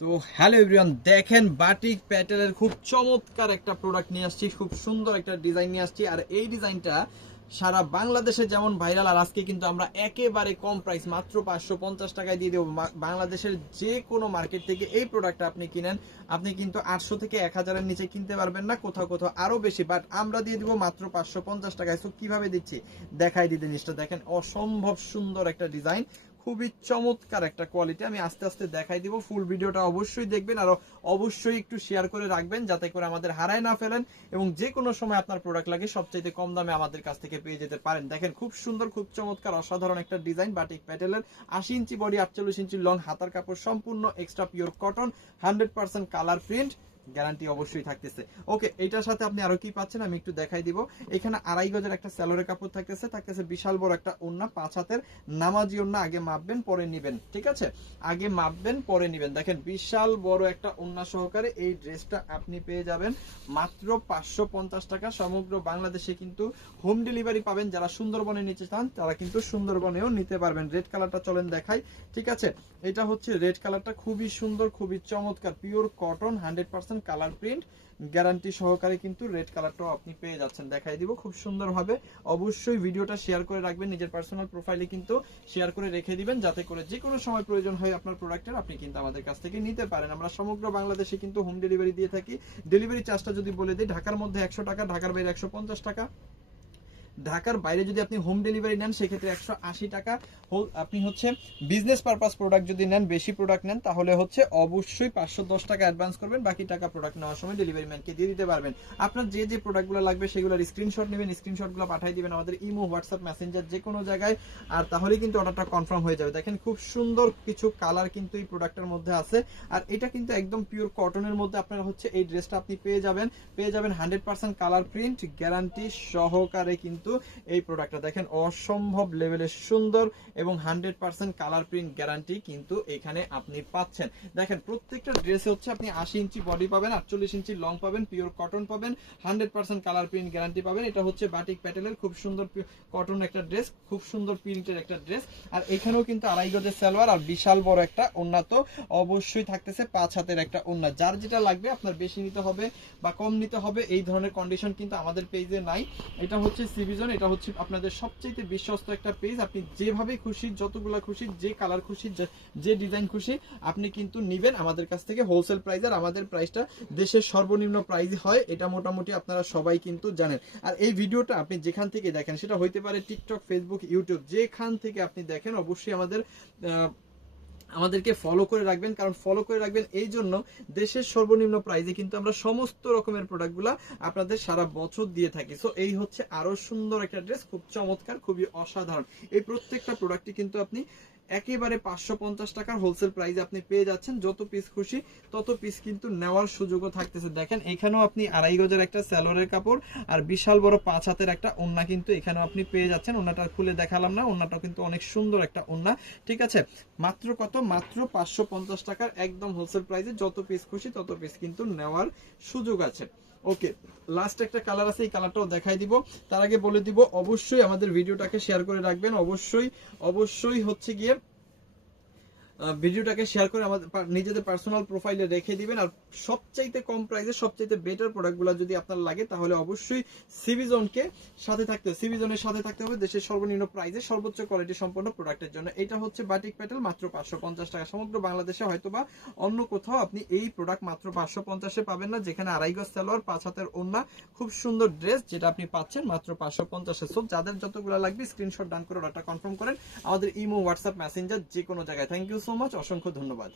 তো hello everyone, দেখেন batik প্যাটেলের খুব চমৎকার একটা প্রোডাক্ট নিয়ে আসছি, খুব সুন্দর একটা ডিজাইন নিয়ে আসছি। আর এই ডিজাইনটা সারা বাংলাদেশে যেমন ভাইরাল আর আজকে কিন্তু আমরা একেবারে কম প্রাইস মাত্র পাঁচশো পঞ্চাশ টাকায় দিয়ে দেবো। বাংলাদেশের যে কোনো মার্কেট থেকে এই প্রোডাক্টটা আপনি কিনেন, আপনি কিন্তু আটশো থেকে এক হাজারের নিচে কিনতে পারবেন না, কোথাও কোথাও আরও বেশি। বাট আমরা দিয়ে দিব মাত্র পাঁচশো পঞ্চাশ টাকায়। সো কীভাবে দিচ্ছি? দেখাই দিতে জিনিসটা। দেখেন, অসম্ভব সুন্দর একটা ডিজাইন খুবই চমৎকার একটা কোয়ালিটি আমি আস্তে আস্তে দেখাই দিব ফুল ভিডিওটা অবশ্যই দেখবেন আর অবশ্যই একটু শেয়ার করে রাখবেন যাতে করে আমাদের হারায় না ফেলেন এবং যে কোনো সময় আপনার প্রোডাক্ট লাগে সবচাইতে কম দামে আমাদের কাছ থেকে পেয়ে যেতে পারেন। দেখেন, খুব সুন্দর, খুব চমৎকার, অসাধারণ একটা ডিজাইন বাটিক প্যাটেলের আশি ইঞ্চি বডি আটচল্লিশ ইঞ্চি লং হাতার কাপড়, সম্পূর্ণ extra pure cotton hundred percent colour print guarantee অবশ্যই থাকতেছে। ওকে এটার সাথে আপনি আরও কি পাচ্ছেন আমি একটু দেখাই দিব। এখানে আড়াই গজের একটা স্যালোরের কাপড় থাকতেছে থাকতেছে বিশাল বড় একটা ওন্না পাঁচ হাতের নামাজি ওন্না আগে মাপবেন, পরে নিবেন, ঠিক আছে? আগে মাপবেন, পরে নিবেন। দেখেন, বিশাল বড় একটা ওন্না সহকারে এই ড্রেসটা আপনি পেয়ে যাবেন। মাত্র পাঁচশো পঞ্চাশ টাকা। সমগ্র বাংলাদেশে কিন্তু হোম ডেলিভারি পাবেন। যারা সুন্দরবনে নিতে চান, তারা কিন্তু সুন্দরবনেও নিতে পারবেন। রেড কালারটা চলেন দেখাই, ঠিক আছে? এটা হচ্ছে রেড কালারটা খুবই সুন্দর, খুবই চমৎকার। Pure cotton hundred percent colour print. Guarantee সহকারে কিন্তু রেড কালারটাও আপনি পেয়ে যাচ্ছেন। দেখাই দিব খুব সুন্দরভাবে। অবশ্যই ভিডিওটা শেয়ার করে রাখবেন। নিজের পার্সোনাল প্রোফাইলে কিন্তু শেয়ার করে রেখে দিবেন, যাতে করে যে কোনো সময় প্রয়োজন হয় আপনার প্রোডাক্টের আপনি কিন্তু আমাদের কাছ থেকে নিতে পারেন। আমরা সমগ্র বাংলাদেশে কিন্তু হোম ডেলিভারি দিয়ে থাকি। ডেলিভারি চার্জটা যদি বলে দিই, ঢাকার মধ্যে একশো টাকা, ঢাকার বাইরে একশো পঞ্চাশ টাকা। ঢাকার বাইরে যদি আপনি হোম ডেলিভারি নেন, সেক্ষেত্রে একশো আশি টাকা আপনি হচ্ছে বিজনেস পারপাস প্রোডাক্ট যদি নেন, বেশি প্রোডাক্ট নেন, তাহলে হচ্ছে অবশ্যই পাঁচশো দশ টাকা অ্যাডভান্স করবেন, বাকি টাকা প্রোডাক্ট নেওয়ার সময় ডেলিভারি ম্যানকে দিয়ে দিতে পারবেন। আপনার যে যে প্রোডাক্টগুলো লাগবে, সেগুলোর স্ক্রিনশট নেবেন স্ক্রিনশটগুলো পাঠিয়ে দিবেন আমাদের ইমো, হোয়াটসঅ্যাপ মেসেঞ্জার যে কোনো জায়গায়, আর তাহলে কিন্তু অর্ডারটা কনফার্ম হয়ে যাবে। দেখেন খুব সুন্দর কিছু কালার কিন্তু এই প্রোডাক্টের মধ্যে আছে। আর এটা কিন্তু একদম পিওর কটনের মধ্যে আপনারা হচ্ছে এই ড্রেসটা আপনি পেয়ে যাবেন। পেয়ে যাবেন hundred percent colour print guarantee সহকারে কিন্তু এই প্রোডাক্টটা দেখেন, অসম্ভব লেভেলের সুন্দর এবং hundred percent colour print guarantee কিন্তু এখানে আপনি পাচ্ছেন। দেখেন, প্রত্যেকটা ড্রেসে হচ্ছে আপনি আশি ইঞ্চি বডি পাবেন, আটচল্লিশ ইঞ্চি লং পাবেন পিওর কটন পাবেন hundred percent colour print guarantee পাবেন। এটা হচ্ছে বাটিক প্যাটেলের খুব সুন্দর কটন একটা ড্রেস খুব সুন্দর প্রিন্টের একটা ড্রেস আর এখানেও কিন্তু আড়াই গজের সালোয়ার আর বিশাল বড় একটা উন্নত অবশ্যই থাকতেছে পাঁচ হাতের একটা উন্না যার যেটা লাগবে আপনার বেশি নিতে হবে বা কম নিতে হবে, এই ধরনের কন্ডিশন কিন্তু আমাদের পেজে নাই। এটা হচ্ছে সিভিজন এটা হচ্ছে আপনাদের সবচেয়ে বিশ্বস্ত একটা পেজ আপনি যেভাবে খুশি, যতগুলা খুশি, যে কালার খুশি, যে- ডিজাইন খুশি, আপনি কিন্তু নিবেন আমাদের কাছ থেকে হোলসেল প্রাইস আর আমাদের প্রাইসটা দেশের সর্বনিম্ন প্রাইস হয়, এটা মোটামুটি আপনারা সবাই কিন্তু জানেন। আর এই ভিডিওটা আপনি যেখান থেকে দেখেন, সেটা হইতে পারে টিকটক ফেসবুক ইউটিউব যেখান থেকে আপনি দেখেন, অবশ্যই আমাদের আমাদেরকে ফলো করে রাখবেন, কারণ ফলো করে রাখবেন এই জন্য দেশের সর্বনিম্ন প্রাইজে কিন্তু আমরা সমস্ত রকমের প্রোডাক্টগুলো আপনাদের সারা বছর দিয়ে থাকি। সো এই হচ্ছে আরও সুন্দর একটা ড্রেস খুব চমৎকার, খুবই অসাধারণ। এই প্রত্যেকটা প্রোডাক্টটি কিন্তু আপনি একেবারে পাঁচশো পঞ্চাশ টাকার হোলসেল প্রাইসে আপনি পেয়ে যাচ্ছেন। যত পিস খুশি, তত পিস কিন্তু নেওয়ার সুযোগও থাকতেছে। দেখেন, এখানেও আপনি আড়াই গজের একটা স্যালোরের কাপড় আর বিশাল বড় পাঁচ হাতের একটা ওন্না কিন্তু এখানেও আপনি পেয়ে যাচ্ছেন। ওন্নাটা খুলে দেখালাম না ওন্নাটা কিন্তু অনেক সুন্দর একটা ওন্না। ঠিক আছে? মাত্র কত? মাত্র পাঁচশো পঞ্চাশ টাকার একদম হোলসেল প্রাইসে যত পিস খুশি, তত পিস কিন্তু নেওয়ার সুযোগ আছে। ওকে লাস্ট একটা কালার আছে, এই কালারটাও দেখাই দিব। তার আগে বলে দিব, অবশ্যই আমাদের ভিডিওটাকে শেয়ার করে রাখবেন। অবশ্যই অবশ্যই হচ্ছে গিয়ে ভিডিওটাকে শেয়ার করে আমাদের নিজেদের পার্সোনাল প্রোফাইলে রেখে দিবেন। আর সবচাইতে কম প্রাইসে সবচাইতে বেটার প্রোডাক্টগুলো যদি আপনার লাগে, তাহলে অবশ্যই সিভিজনকে সাথে থাকতে হবে। সিভিজনের সাথে থাকতে হবে দেশের সর্বনিম্ন প্রাইসে সর্বোচ্চ কোয়ালিটি সম্পন্ন প্রোডাক্টের জন্য। এটা হচ্ছে বাটিক প্যাটেল মাত্র পাঁচশো পঞ্চাশ টাকা। সমগ্র বাংলাদেশে হয়তোবা অন্য কোথাও আপনি এই প্রোডাক্ট মাত্র পাঁচশো পঞ্চাশে পাবেন না। যেখানে আড়াই গজ সালোয়ার, পাঁচ হাতের ওন্না খুব সুন্দর ড্রেস যেটা আপনি পাচ্ছেন, মাত্র পাঁচশো পঞ্চাশে। সো যাদের যতগুলো লাগবে স্ক্রিনশট ডান করে অর্ডারটা কনফার্ম করেন। আমাদের ইমো হোয়াটসঅ্যাপ মেসেঞ্জার যে কোনো জায়গায়। থ্যাংক ইউ সো মাচ অসংখ্য ধন্যবাদ।